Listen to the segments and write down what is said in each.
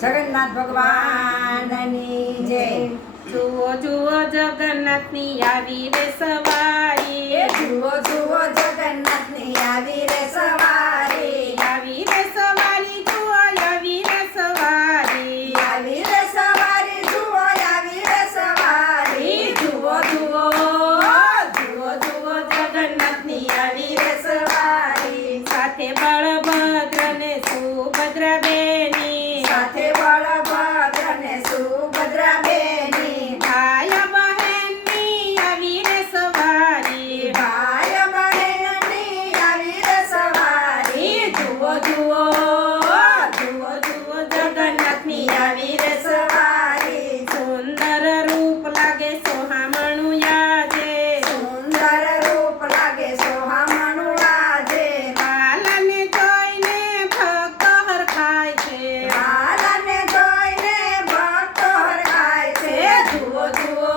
જગન્નાથ ભગવાનની જય. જુઓ જુઓ જગન્નાથની આવી રે સવારી, જુઓ જુઓ જગન્નાથની આવી રે સવારી, આવી રે સવારી, જુઓ આવી રે સવારી, આવી રે સવારી, જુઓ આવી રે સવારી, જુઓ જુઓ જુઓ જુઓ જગન્નાથની આવી રે સવારી, સાથે બળભદ્ર ને સુભદ્રા બેની, સાથે બળભદ્ર ને સુભદ્રા બેની, ભાઈ બહેનની આવી રે સવારી, ભાઈ બહેનની આવી રે સવારી, જુઓ જુઓ જુઓ જુઓ જગન્નાથની આવી રે સવારી, સુંદર રૂપ લાગે સોહામણું યાજે, સુંદર રૂપ લાગે સોહામણું આજે, બાલાને જોઈને ભક્તો હરખાય છે, બાલાને જોઈને ભક્તો હરખાય છે. જુઓ જુઓ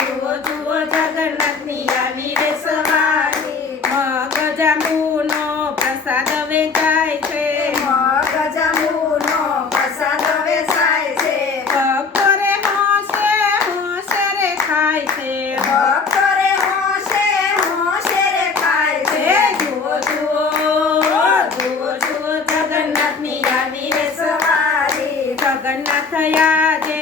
જુઓ જુઓ જગન્નાથની આવી રે સવારી, મગજાંબુનો પ્રસાદ વેચાય છે, મગજમૂનો પ્રસાદ વેચાય છે, ભક્તો રે હોંશે હોંશે રે ખાય છે, ભક્તો રે હોંશે હોંશે રે ખાય છે. જુઓ જુઓ જુઓ જુઓ જગન્નાથની આવી રે સવારી, જગન્નાથ આજે